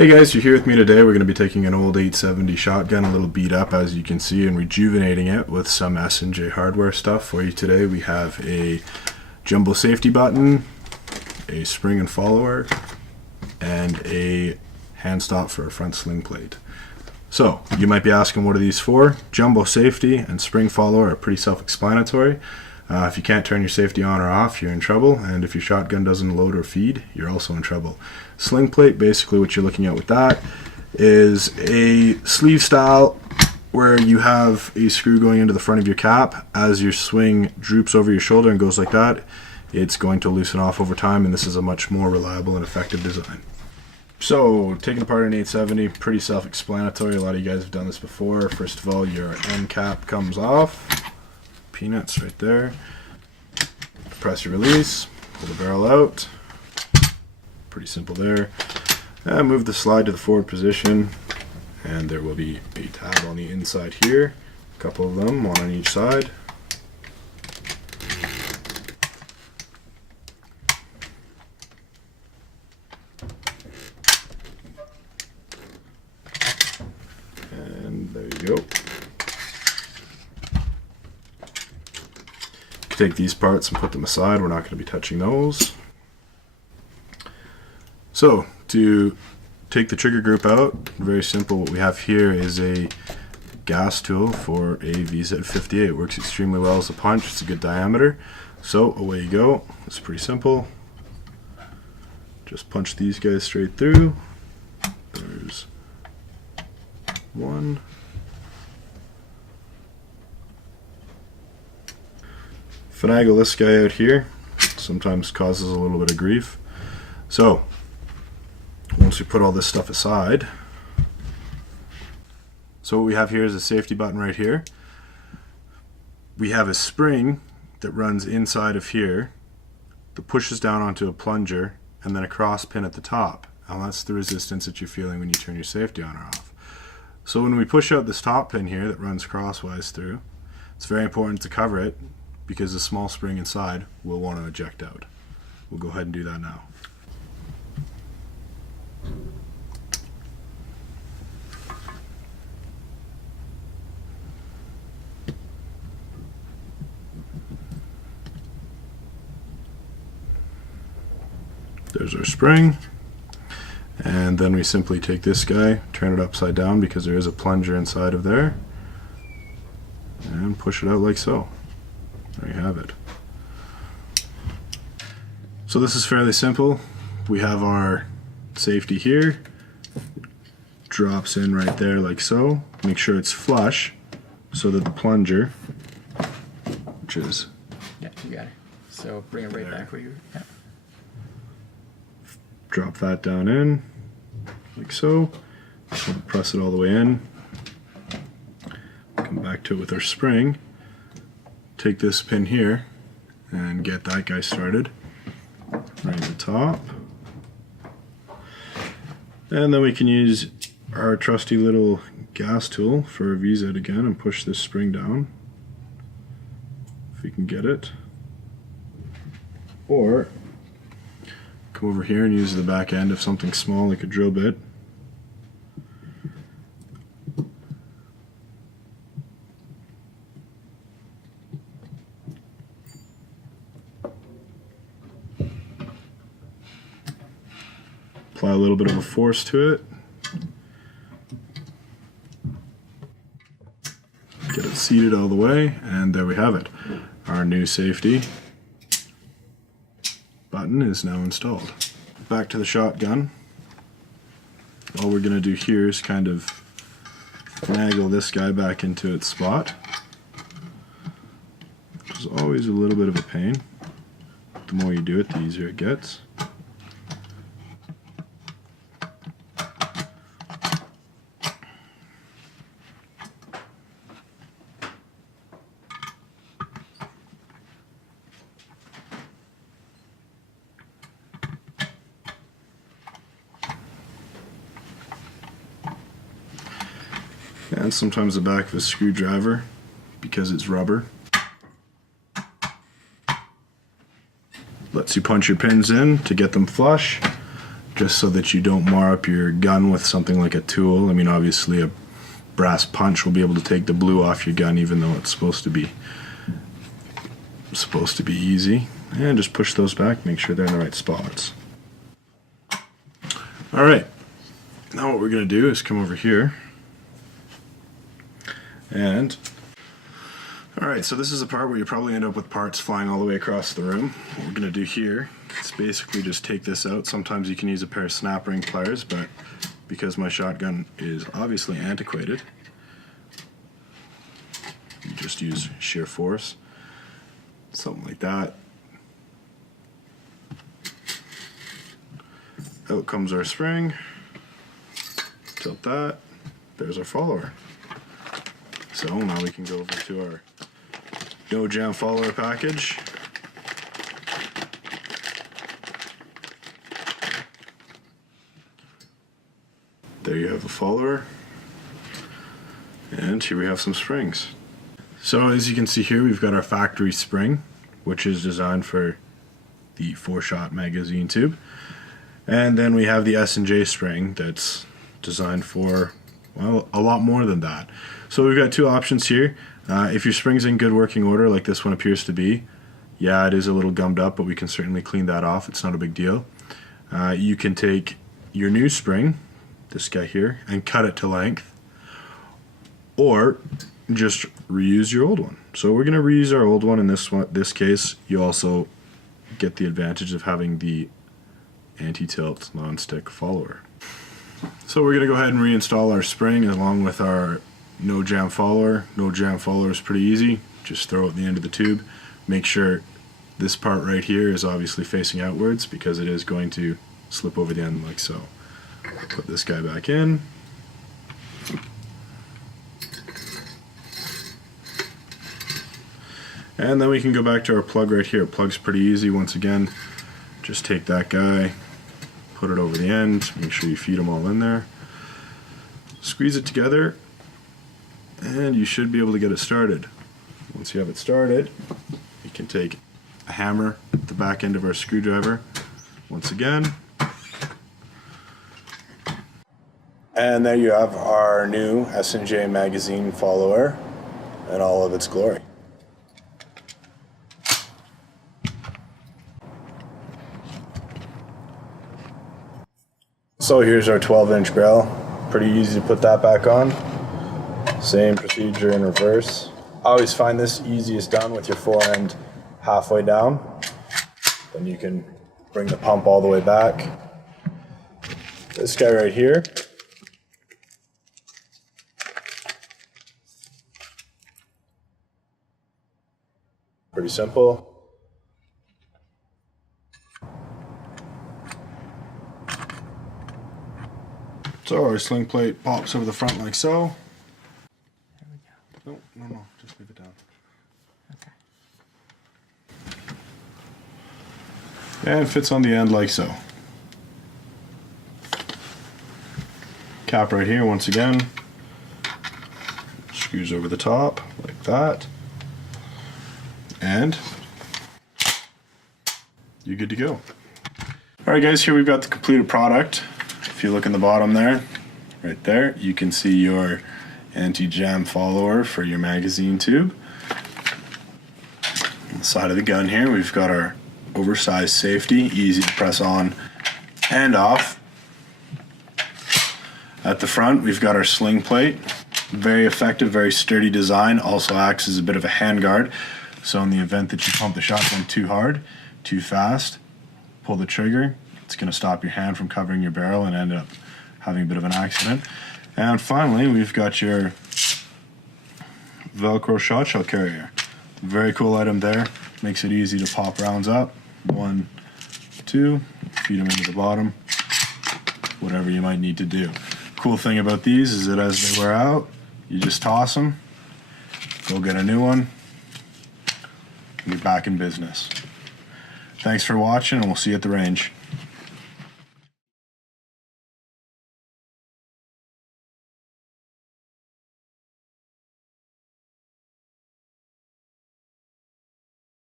Hey guys, you're here with me today. We're going to be taking an old 870 shotgun, a little beat up as you can see, and rejuvenating it with some S&J hardware stuff for you today. We have a jumbo safety button, a spring and follower, and a hand stop for a front sling plate. So, you might be asking what are these for? Jumbo safety and spring follower are pretty self-explanatory. If you can't turn your safety on or off, you're in trouble, and if your shotgun doesn't load or feed, you're also in trouble. Sling plate, basically what you're looking at with that, is a sleeve style where you have a screw going into the front of your cap. As your swing droops over your shoulder and goes like that, it's going to loosen off over time, and this is a much more reliable and effective design. So, taking apart an 870, pretty self-explanatory. A lot of you guys have done this before. First of all, your end cap comes off. Peanuts right there. Press your release, pull the barrel out. Pretty simple there. And move the slide to the forward position, and there will be a tab on the inside here. A couple of them, one on each side. And there you go. Take these parts and put them aside. We're not going to be touching those. So, to take the trigger group out, very simple. What we have here is a gas tool for a VZ58. It works extremely well as a punch. It's a good diameter. So, away you go. It's pretty simple. Just punch these guys straight through. There's one. Finagle this guy out here, sometimes causes a little bit of grief. So, once we put all this stuff aside, so what we have here is a safety button right here. We have a spring that runs inside of here that pushes down onto a plunger, and then a cross pin at the top. And that's the resistance that you're feeling when you turn your safety on or off. So when we push out this top pin here that runs crosswise through, it's very important to cover it, because the small spring inside will want to eject out. We'll go ahead and do that now. There's our spring, and then we simply take this guy, turn it upside down because there is a plunger inside of there, and push it out like so. There you have it. So this is fairly simple. We have our safety here. Drops in right there like so. Make sure it's flush so that the plunger, which is... Yeah, you got it. So bring it right there. back where you... Yeah. Drop that down in like so. Press it all the way in. Come back to it with our spring. Take this pin here and get that guy started right at the top, and then we can use our trusty little gas tool for a VZ again and push this spring down if we can get it, or come over here and use the back end of something small like a drill bit. Apply a little bit of a force to it. Get it seated all the way, and there we have it. Our new safety button is now installed. Back to the shotgun. All we're going to do here is kind of finagle this guy back into its spot, which is always a little bit of a pain. The more you do it, the easier it gets. And sometimes the back of a screwdriver, because it's rubber, lets you punch your pins in to get them flush. just so that you don't mar up your gun with something like a tool. I mean, obviously a brass punch will be able to take the blue off your gun, even though it's supposed to be easy. And just push those back, make sure they're in the right spots. Alright, now what we're going to do is come over here and alright, so this is the part where you probably end up with parts flying all the way across the room. What we're going to do here is basically just take this out. Sometimes you can use a pair of snap ring pliers, but because my shotgun is obviously antiquated, you just use sheer force. Something like that. Out comes our spring. Tilt that. There's our follower. So now we can go over to our no jam follower package. There you have the follower. And here we have some springs. So as you can see here, we've got our factory spring, which is designed for the 4-shot magazine tube. And then we have the S&J spring that's designed for, well, a lot more than that. So we've got two options here. If your spring's in good working order, like this one appears to be, yeah, it is a little gummed up, but we can certainly clean that off. It's not a big deal. You can take your new spring, this guy here, and cut it to length, or just reuse your old one. So we're going to reuse our old one in this case. You also get the advantage of having the anti-tilt non-stick follower. So we're going to go ahead and reinstall our spring along with our no jam follower. No jam follower is pretty easy. Just throw it at the end of the tube. Make sure this part right here is obviously facing outwards because it is going to slip over the end like so. Put this guy back in. And then we can go back to our plug right here. Plug's pretty easy. Once again, just take that guy, put it over the end, make sure you feed them all in there, squeeze it together, and you should be able to get it started. Once you have it started, you can take a hammer at the back end of our screwdriver, once again, and there you have our new S&J magazine follower in all of its glory. So here's our 12-inch barrel. Pretty easy to put that back on. Same procedure in reverse. I always find this easiest done with your forend halfway down. Then you can bring the pump all the way back. This guy right here. Pretty simple. So our sling plate pops over the front like so. There we go. No, just leave it down. Okay. And fits on the end like so. Cap right here once again. Screws over the top like that. And you're good to go. Alright guys, here we've got the completed product. If you look in the bottom there, right there, you can see your anti-jam follower for your magazine tube. On the side of the gun here, we've got our oversized safety, easy to press on and off. At the front, we've got our sling plate. Very effective, very sturdy design, also acts as a bit of a handguard. So in the event that you pump the shotgun too hard, too fast, pull the trigger, it's going to stop your hand from covering your barrel and end up having a bit of an accident. And finally, we've got your Velcro shot shell carrier. Very cool item there. Makes it easy to pop rounds up. 1, 2, feed them into the bottom. Whatever you might need to do. Cool thing about these is that as they wear out, you just toss them, go get a new one, and you're back in business. Thanks for watching, and we'll see you at the range.